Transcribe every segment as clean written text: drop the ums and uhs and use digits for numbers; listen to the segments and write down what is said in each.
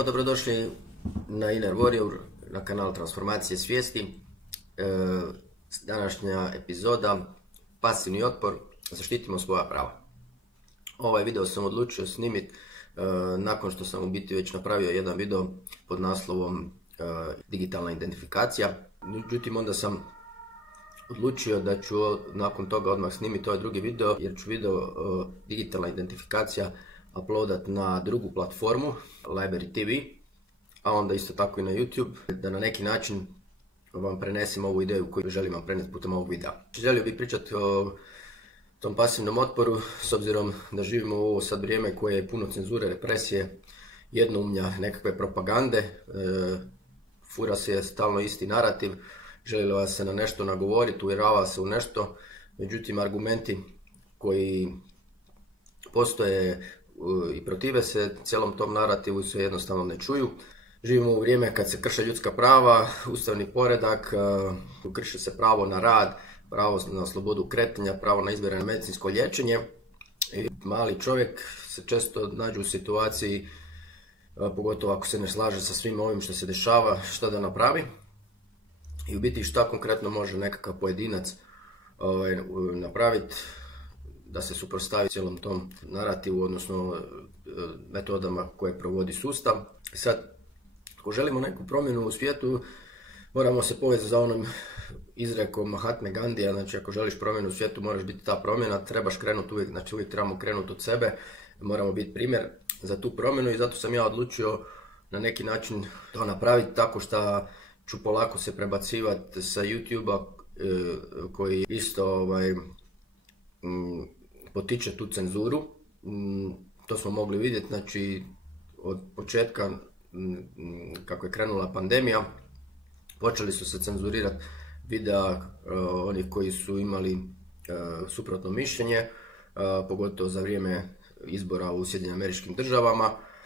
lijepo, dobrodošli na Inner Warrior, na kanal Transformacije svijesti. Današnja epizoda, pasivni otpor, zaštitimo svoja prava. Ovaj video sam odlučio snimiti nakon što sam u biti već napravio jedan video pod naslovom digitalna identifikacija. Međutim, onda sam odlučio da ću nakon toga odmah snimiti ovaj drugi video, jer ću video digitalna identifikacija uploadat na drugu platformu, Library TV, a onda isto tako i na YouTube, da na neki način vam prenesem ovu ideju koju želim vam prenesti putem ovog videa. Želio bih pričati o tom pasivnom otporu, s obzirom da živimo u ovo sad vrijeme koje je puno cenzure, represije, jednoumlja, nekakve propagande, fura se stalno isti narativ, želi vas se na nešto nagovoriti, uvjerava se u nešto, međutim argumenti koji postoje i protive se cijelom tom narativu se jednostavno ne čuju. Živimo u vrijeme kad se krše ljudska prava, ustavni poredak, krši se pravo na rad, pravo na slobodu kretanja, pravo na izbirano medicinsko liječenje. I mali čovjek se često nađe u situaciji, pogotovo ako se ne slaže sa svim ovim što se dešava, šta da napravi. I u biti šta konkretno može nekakav pojedinac napraviti da se suprotstavi cijelom tom narativu, odnosno metodama koje provodi sustav. Sad, ako želimo neku promjenu u svijetu, moramo se povezati za onom izrekom Mahatme Gandija, znači ako želiš promjenu u svijetu, moraš biti ta promjena, trebaš krenuti uvijek, znači uvijek trebamo krenuti od sebe, moramo biti primjer za tu promjenu i zato sam ja odlučio na neki način to napraviti tako što ću polako se prebacivati sa YouTube-a koji isto potiče tu cenzuru. To smo mogli vidjeti, znači od početka kako je krenula pandemija, počeli su se cenzurirati videa onih koji su imali suprotno mišljenje, pogotovo za vrijeme izbora u SAD-u.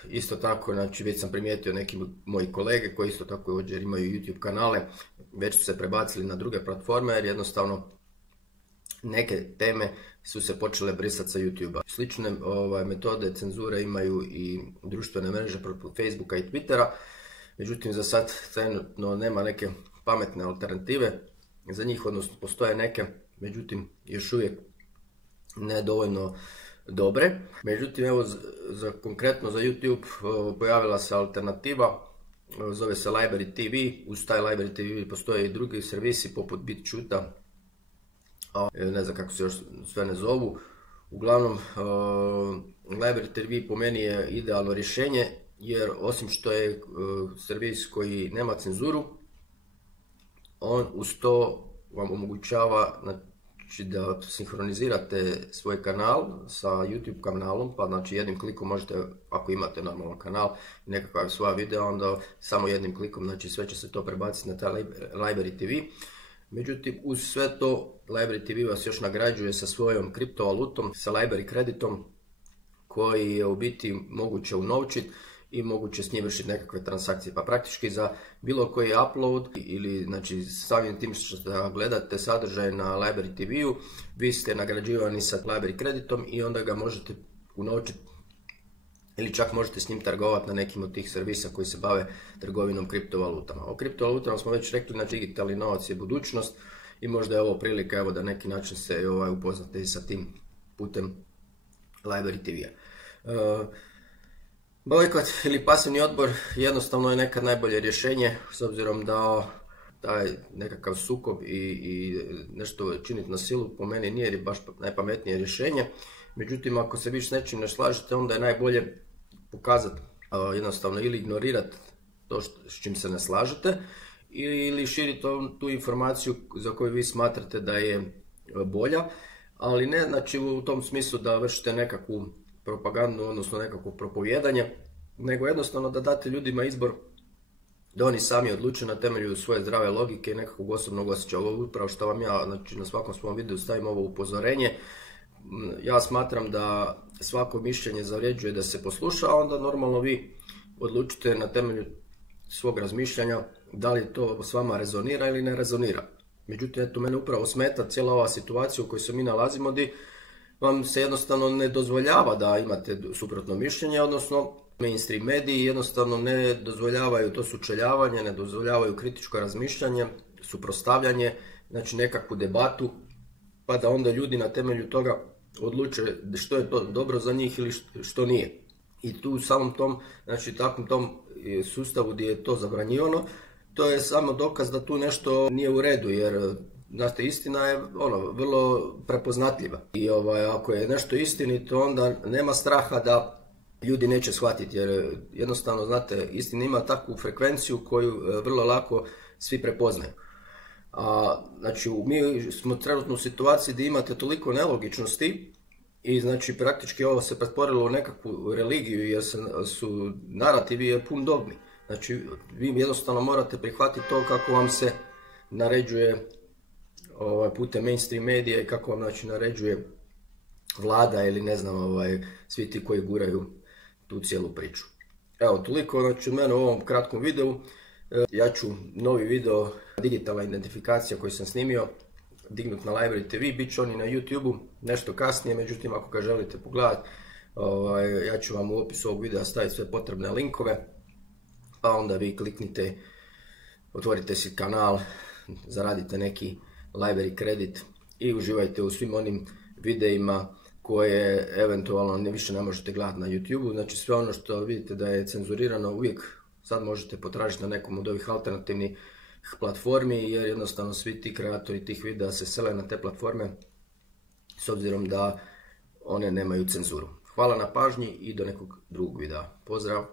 Isto tako, znači već sam primijetio neki moji kolege koji isto tako imaju YouTube kanale, već su se prebacili na druge platforme jer jednostavno neke teme su se počele brisati sa YouTube-a. Slične metode cenzure imaju i društvene mreže poput Facebooka i Twittera, međutim za sad trenutno nema neke pametne alternative za njih, odnosno postoje neke, međutim još uvijek ne dovoljno dobre. Međutim, evo konkretno za YouTube pojavila se alternativa, zove se Library TV. Uz taj Library TV postoje i drugi servisi poput BitChute-a, ne znam kako se još sve ne zovu. Uglavnom, Library TV po meni je idealno rješenje, jer osim što je servis koji nema cenzuru, on uz to vam omogućava da sinhronizirate svoj kanal sa YouTube kanalom, pa znači jednim klikom možete, ako imate normalan kanal i nekakav svoja video, onda samo jednim klikom, znači sve će se to prebaciti na taj Library TV. Međutim, uz sve to, Library TV vas još nagrađuje sa svojom kriptovalutom, sa Library kreditom, koji je u biti moguće unovčiti i moguće s njim vršiti nekakve transakcije. Pa praktički za bilo koji upload ili znači samim tim što gledate sadržaj na Library TV-u, vi ste nagrađivani sa Library kreditom i onda ga možete unovčiti ili čak možete s njim trgovati na nekim od tih servisa koji se bave trgovinom kriptovalutama. O kriptovalutama smo već rekli, znači digitalni novac je budućnost i možda je ovo prilika da neki način se upoznate i sa tim putem Library TV-a. Bojkot ili pasivni otpor jednostavno je nekad najbolje rješenje, s obzirom da taj nekakav sukob i nešto činiti na silu po meni nije baš najpametnije rješenje. Međutim, ako se vi s nečim ne slažete, onda je najbolje pokazati, jednostavno ili ignorirati to s čim se ne slažete ili širiti tu informaciju za koju vi smatrate da je bolja, ali ne znači u tom smislu da vršite nekakvu propagandu, odnosno nekakvo propovijedanje, nego jednostavno da date ljudima izbor da oni sami odluče na temelju svoje zdrave logike i nekakvog osobnog osjećaja. Ovo upravo što vam ja znači, na svakom svom videu stavim ovo upozorenje. Ja smatram da svako mišljenje zavređuje da se posluša, a onda normalno vi odlučite na temelju svog razmišljanja da li to s vama rezonira ili ne rezonira. Međutim, eto, mene upravo smeta cijela ova situacija u kojoj se mi nalazimo, gdje vam se jednostavno ne dozvoljava da imate suprotno mišljenje, odnosno Mainstream mediji jednostavno ne dozvoljavaju to sučeljavanje, ne dozvoljavaju kritičko razmišljanje, suprotstavljanje, znači nekakvu debatu, pa da onda ljudi na temelju toga odluče što je to dobro za njih ili što nije. I tu u samom tom, znači takvom tom sustavu gdje je to zabranjivano, to je samo dokaz da tu nešto nije u redu, jer znate, istina je vrlo prepoznatljiva. I ako je nešto istinito, onda nema straha da ljudi neće shvatiti, jer jednostavno, znate, istina ima takvu frekvenciju koju vrlo lako svi prepoznaju. Znači, mi smo trenutno u situaciji gdje imate toliko nelogičnosti i znači praktički ovo se pretvorilo u nekakvu religiju, jer su narativi je pun dogmi. Znači, vi jednostavno morate prihvatiti to kako vam se naređuje putem mainstream medija i kako vam znači naređuje vlada ili ne znam, svi ti koji guraju tu cijelu priču. Evo, toliko znači od mene u ovom kratkom videu. Ja ću novi video digitalna identifikacija koji sam snimio dignut na Library TV, bit će oni na YouTube-u nešto kasnije, međutim ako ga želite pogledati, ja ću vam u opisu ovog videa staviti sve potrebne linkove, pa onda vi kliknite, otvorite si kanal, zaradite neki Library kredit i uživajte u svim onim videima koje eventualno više ne možete gledati na YouTube-u. Znači sve ono što vidite da je cenzurirano uvijek sad možete potražiti na nekom od ovih alternativnih platformi, jer jednostavno svi ti kreatori tih videa se sele na te platforme s obzirom da one nemaju cenzuru. Hvala na pažnji i do nekog drugog videa. Pozdrav!